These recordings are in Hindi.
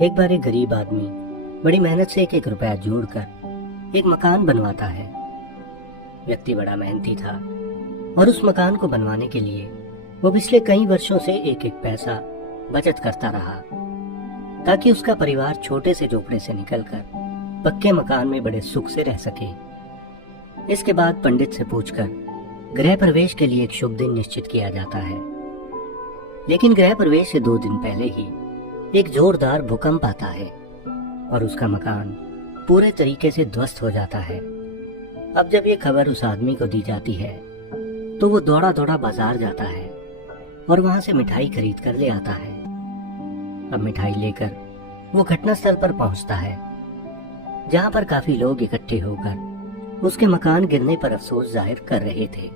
एक बार एक गरीब आदमी बड़ी मेहनत से एक एक रुपया जोड़कर एक मकान बनवाता है। व्यक्ति बड़ा मेहनती था और उस मकान को बनवाने के लिए वो पिछले कई वर्षों से एक एक पैसा बचत करता रहा ताकि उसका परिवार छोटे से झोपड़े से निकलकर पक्के मकान में बड़े सुख से रह सके। इसके बाद पंडित से पूछकर गृह प्रवेश के लिए एक शुभ दिन निश्चित किया जाता है। लेकिन गृह प्रवेश से 2 दिन पहले ही एक जोरदार भूकंप आता है और उसका मकान पूरे तरीके से ध्वस्त हो जाता है। अब जब ये खबर उस आदमी को दी जाती है तो वो दौड़ा दौड़ा बाजार जाता है और वहां से मिठाई खरीद कर ले आता है। अब मिठाई लेकर वो घटनास्थल पर पहुंचता है, जहां पर काफी लोग इकट्ठे होकर उसके मकान गिरने पर अफसोस जाहिर कर रहे थे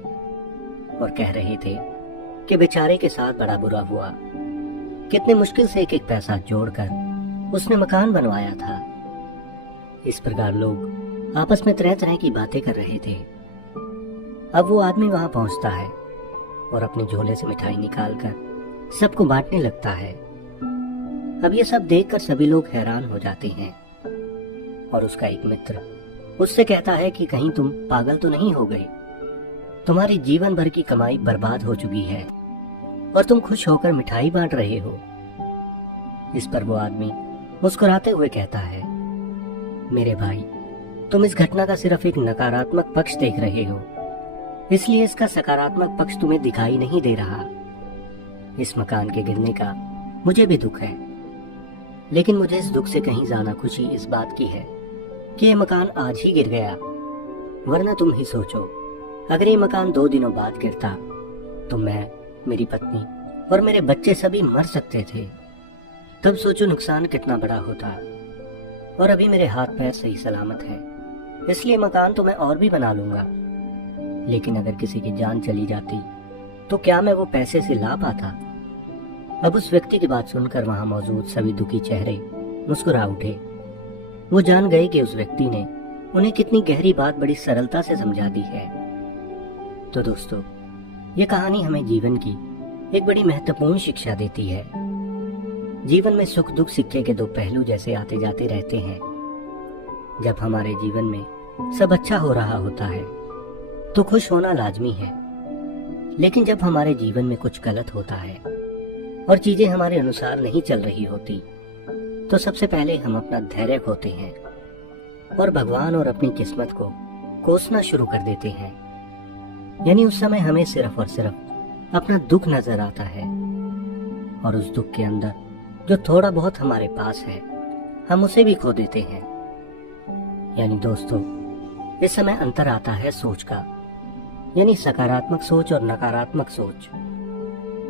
और कह रहे थे कि बेचारे के साथ बड़ा बुरा हुआ। कितने मुश्किल से एक एक पैसा जोड़कर उसने मकान बनवाया था। इस प्रकार लोग आपस में तरह तरह की बातें कर रहे थे। अब वो आदमी वहां पहुंचता है और अपने झोले से मिठाई निकालकर सबको बांटने लगता है। अब ये सब देखकर सभी लोग हैरान हो जाते हैं और उसका एक मित्र उससे कहता है कि कहीं तुम पागल तो नहीं हो गए? तुम्हारी जीवन भर की कमाई बर्बाद हो चुकी है और तुम खुश होकर मिठाई बांट रहे हो। इस पर वो आदमी मुस्कुराते हुए कहता है, मेरे भाई, तुम इस घटना का सिर्फ एक नकारात्मक पक्ष देख रहे हो, इसलिए इसका सकारात्मक पक्ष तुम्हें दिखाई नहीं दे रहा। इस मकान के गिरने का मुझे भी दुख है, लेकिन मुझे इस दुख से कहीं ज्यादा खुशी इस बात की है कि ये मकान आज ही गिर गया। वरना तुम ही सोचो, अगर ये मकान 2 दिनों बाद गिरता तो मैं, मेरी पत्नी और मेरे बच्चे सभी मर सकते थे। तब सोचो नुकसान कितना बड़ा होता। और अभी मेरे हाथ पैर सही सलामत है, इसलिए मकान तो मैं और भी बना लूंगा। लेकिन अगर किसी की जान चली जाती तो क्या मैं वो पैसे से ला पाता? अब उस व्यक्ति की बात सुनकर वहां मौजूद सभी दुखी चेहरे मुस्कुरा उठे। वो जान गए कि उस व्यक्ति ने उन्हें कितनी गहरी बात बड़ी सरलता से समझा दी है। तो दोस्तों, ये कहानी हमें जीवन की एक बड़ी महत्वपूर्ण शिक्षा देती है। जीवन में सुख दुख सिक्के के 2 पहलू जैसे आते जाते रहते हैं। जब हमारे जीवन में सब अच्छा हो रहा होता है तो खुश होना लाजमी है, लेकिन जब हमारे जीवन में कुछ गलत होता है और चीजें हमारे अनुसार नहीं चल रही होती तो सबसे पहले हम अपना धैर्य खोते हैं और भगवान और अपनी किस्मत को कोसना शुरू कर देते हैं। यानी उस समय हमें सिर्फ और सिर्फ अपना दुख नजर आता है और उस दुख के अंदर जो थोड़ा बहुत हमारे पास है हम उसे भी खो देते हैं। यानी दोस्तों, इस समय अंतर आता है सोच का, यानी सकारात्मक सोच और नकारात्मक सोच।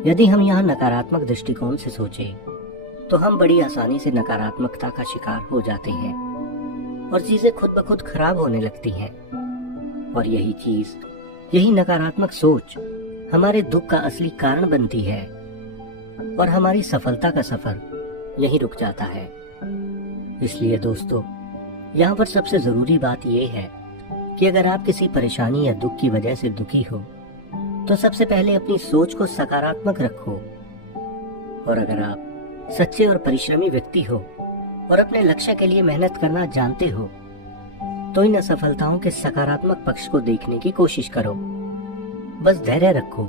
यदि हम यहाँ नकारात्मक दृष्टिकोण से सोचें तो हम बड़ी आसानी से नकारात्मकता का शिकार हो जाते हैं और चीजें खुद ब खुद खराब होने लगती हैं। और यही नकारात्मक सोच हमारे दुख का असली कारण बनती है और हमारी सफलता का सफर यहीं रुक जाता है। इसलिए दोस्तों, यहाँ पर सबसे जरूरी बात यह है कि अगर आप किसी परेशानी या दुख की वजह से दुखी हो तो सबसे पहले अपनी सोच को सकारात्मक रखो। और अगर आप सच्चे और परिश्रमी व्यक्ति हो और अपने लक्ष्य के लिए मेहनत करना जानते हो तो इन असफलताओं के सकारात्मक पक्ष को देखने की कोशिश करो। बस धैर्य रखो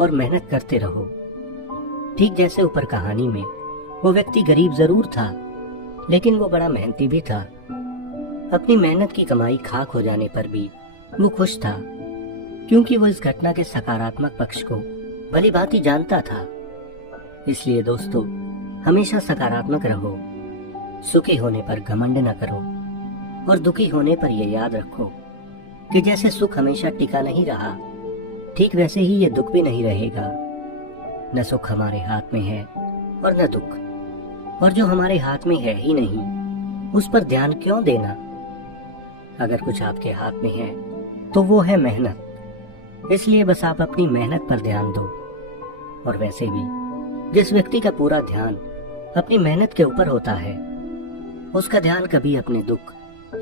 और मेहनत करते रहो। ठीक जैसे ऊपर कहानी में वो व्यक्ति गरीब जरूर था, लेकिन वो बड़ा मेहनती भी था। अपनी मेहनत की कमाई खाक हो जाने पर भी वो खुश था, क्योंकि वो इस घटना के सकारात्मक पक्ष को भली भांति जानता था। इसलिए दोस्तों, हमेशा सकारात्मक रहो। सुखी होने पर घमंड न करो और दुखी होने पर यह याद रखो कि जैसे सुख हमेशा टिका नहीं रहा, ठीक वैसे ही ये दुख भी नहीं रहेगा। न सुख हमारे हाथ में है और न दुख, और जो हमारे हाथ में है ही नहीं उस पर ध्यान क्यों देना? अगर कुछ आपके हाथ में है तो वो है मेहनत। इसलिए बस आप अपनी मेहनत पर ध्यान दो। और वैसे भी जिस व्यक्ति का पूरा ध्यान अपनी मेहनत के ऊपर होता है उसका ध्यान कभी अपने दुख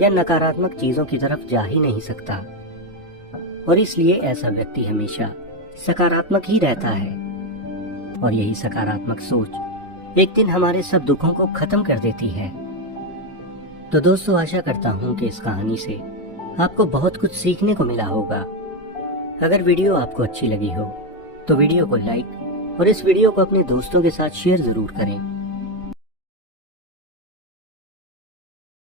या नकारात्मक चीजों की तरफ जा ही नहीं सकता। और इसलिए ऐसा व्यक्ति हमेशा सकारात्मक ही रहता है। और यही सकारात्मक सोच एक दिन हमारे सब दुखों को खत्म कर देती है। तो दोस्तों, आशा करता हूँ कि इस कहानी से आपको बहुत कुछ सीखने को मिला होगा। अगर वीडियो आपको अच्छी लगी हो तो वीडियो को लाइक और इस वीडियो को अपने दोस्तों के साथ शेयर जरूर करें।